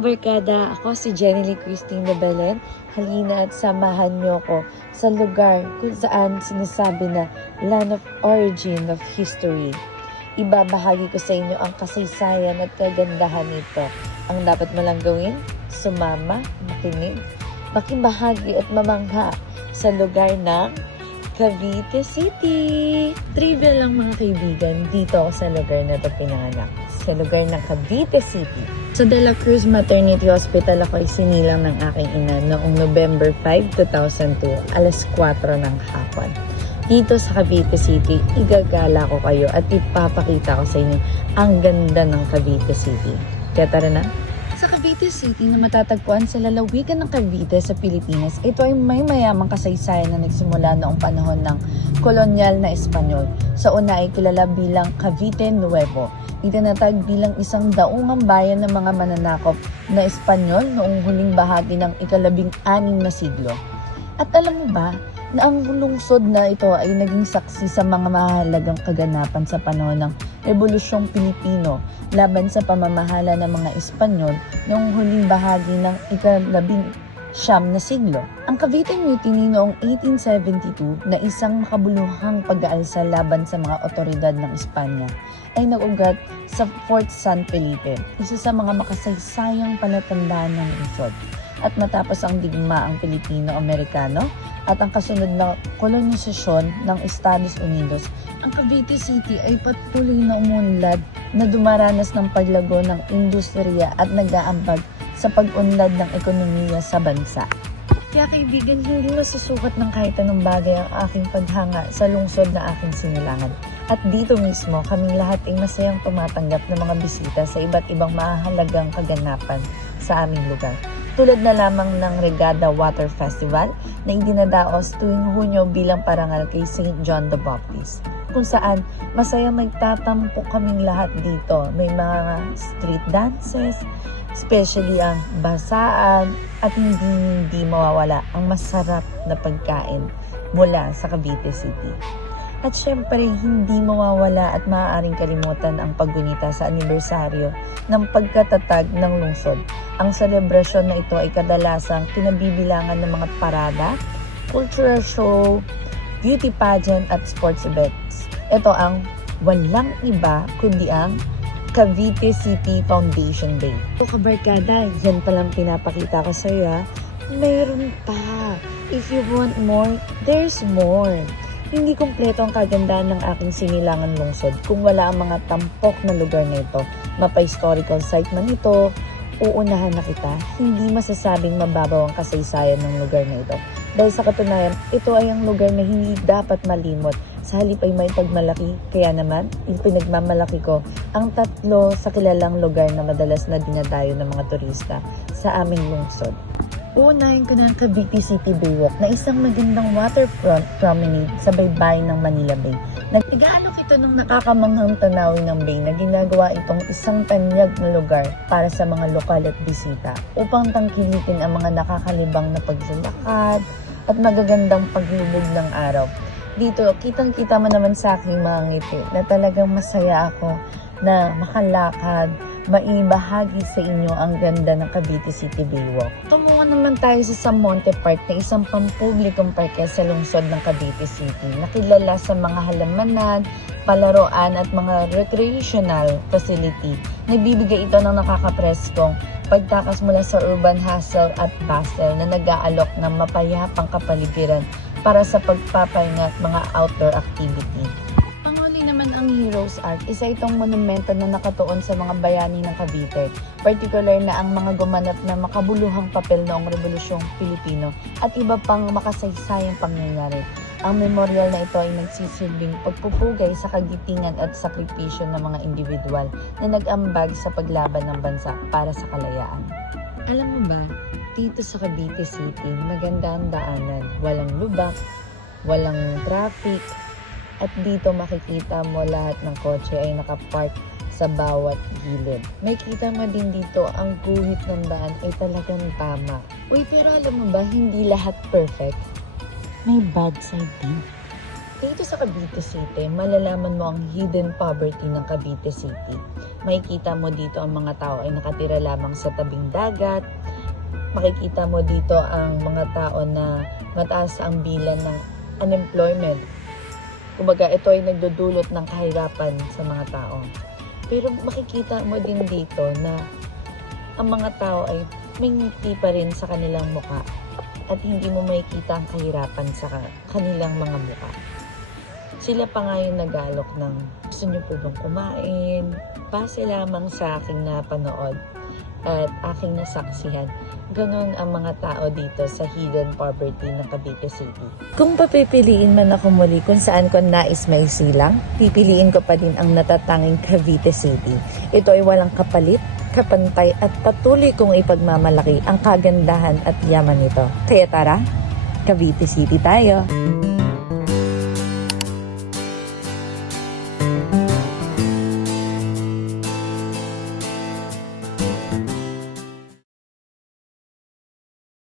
kabarkada, ako si Jenny Lee Christine de Belen. Halina at samahan niyo ko sa lugar kung saan sinasabi na land of origin of history. Ibabahagi ko sa inyo ang kasaysayan at kagandahan nito. Ang dapat mo lang gawin, sumama, makinig, makibahagi at mamangha sa lugar ng Cavite City. Trivia lang mga kaibigan, dito ako sa lugar na ito pinanganak. Sa lugar ng Cavite City. Sa De La Cruz Maternity Hospital ako isinilang ng aking ina noong November 5, 2002, alas 4 ng hapon. Dito sa Cavite City, igagala ko kayo at ipapakita ko sa inyo ang ganda ng Cavite City. Kaya tara na! Sa Cavite City na matatagpuan sa lalawigan ng Cavite sa Pilipinas, ito ay may mayamang kasaysayan na nagsimula noong panahon ng kolonyal na Espanyol. Sa una ay kilala bilang Cavite Nuevo. Itinatag bilang isang daungang bayan ng mga mananakop na Espanyol noong huling bahagi ng ika-16 na siglo. At alam mo ba na ang lungsod na ito ay naging saksi sa mga mahalagang kaganapan sa panahon ng Rebolusyong Pilipino laban sa pamamahala ng mga Espanyol noong huling bahagi ng ika-19 na siglo. Ang Cavite Mutiny noong 1872 na isang makabuluhang pag-aalsa laban sa mga otoridad ng Espanya ay naugat sa Fort San Felipe, isa sa mga makasaysayang palatandaan ng lungsod. At matapos ang digmaang Pilipino-Amerikano at ang kasunod na kolonisasyon ng Estados Unidos, ang Cavite City ay patuloy na umunlad na dumaranas ng paglago ng industriya at nag-aambag sa pag-unlad ng ekonomiya sa bansa. Kaya kaibigan, hindi masusukat ng kahit anong bagay ang aking paghanga sa lungsod na aking sinilangan. At dito mismo, kaming lahat ay masayang tumatanggap ng mga bisita sa iba't ibang mahalagang kaganapan sa aming lugar. Tulad na lamang ng Regada Water Festival na idinadaos tuwing Hunyo bilang parangal kay St. John the Baptist, kung saan masayang nagtatampo kaming lahat dito. May mga street dances, especially ang basaan, at hindi mawawala ang masarap na pagkain mula sa Cavite City. At syempre, hindi mawawala at maaaring kalimutan ang paggunita sa anibersaryo ng pagkatatag ng lungsod. Ang selebrasyon na ito ay kadalasang kinabibilangan ng mga parada, cultural show, beauty pageant at sports events. Ito ang walang iba kundi ang Cavite City Foundation Day. O kabarkada, yan palang pinapakita ko sa iyo. Mayroon pa. If you want more, there's more. Hindi kumpleto ang kagandahan ng aking sinilangan lungsod kung wala ang mga tampok na lugar na ito. Mapa-historical site man ito, uunahan na kita, hindi masasabing mababaw ang kasaysayan ng lugar na ito. Dahil sa katunayan, ito ay ang lugar na hindi dapat malimot. Sa halip ay may pagmalaki, kaya naman, pinagmamalaki ko ang 3 sa kilalang lugar na madalas na dinadayo ng mga turista sa aming lungsod. Uunahin ko na ang Cavite City Baywalk na isang magandang waterfront promenade sa baybayin ng Manila Bay. Nag-aalok ito ng nakakamanghang tanawin ng bay na ginagawa itong isang tanyag na lugar para sa mga lokal at bisita upang tangkilikin ang mga nakakalibang na paglalakad at magagandang paglubog ng araw. Dito, kitang-kita mo naman sa aking mga ngiti na talagang masaya ako na makalakad, maibahagi sa inyo ang ganda ng Cavite City Baywalk. Tumuha naman tayo sa Samonte Park na isang pampublikong parke sa lungsod ng Cavite City na kilala sa mga halamanan, palaroan at mga recreational facility. Nagbibigay ito ng nakakapreskong pagtakas mula sa urban hustle at bustle na nag-aalok ng mapayapang kapaligiran para sa pagpapahinga at mga outdoor activity. Panghuli naman ang Heroes Arc, isa itong monumento na nakatuon sa mga bayani ng Cavite, particular na ang mga gumanap na makabuluhang papel noong Rebolusyong Pilipino at iba pang makasaysayang pangyayari. Ang memorial na ito ay nagsisilbing pagpupugay sa kagitingan at sakripisyo ng mga individual na nag-ambag sa paglaban ng bansa para sa kalayaan. Alam mo ba, dito sa Cavite City, maganda ang daanan. Walang lubak, walang traffic, at dito makikita mo lahat ng kotse ay nakapark sa bawat gilid. May kita mo din dito ang guhit ng daan ay talagang tama. Uy, pero alam mo ba, hindi lahat perfect. May bad side din. Dito sa Cavite City, malalaman mo ang hidden poverty ng Cavite City. Makikita mo dito ang mga tao ay nakatira lamang sa tabing dagat. Makikita mo dito ang mga tao na mataas ang bilang ng unemployment. Kumbaga, ito ay nagdudulot ng kahirapan sa mga tao. Pero makikita mo din dito na ang mga tao ay may ngiti pa rin sa kanilang mukha at hindi mo makikita ang kahirapan sa kanilang mga mukha. Sila pa nga yung nag-aalok ng gusto nyo po bang kumain? Base lamang sa aking napanood at aking nasaksihan, ganon ang mga tao dito sa hidden poverty ng Cavite City. Kung papipiliin man ako muli kung saan ko nais may silang, pipiliin ko pa din ang natatanging Cavite City. Ito ay walang kapalit, kapantay at patuloy kong ipagmamalaki ang kagandahan at yaman nito. Kaya tara, Cavite City tayo!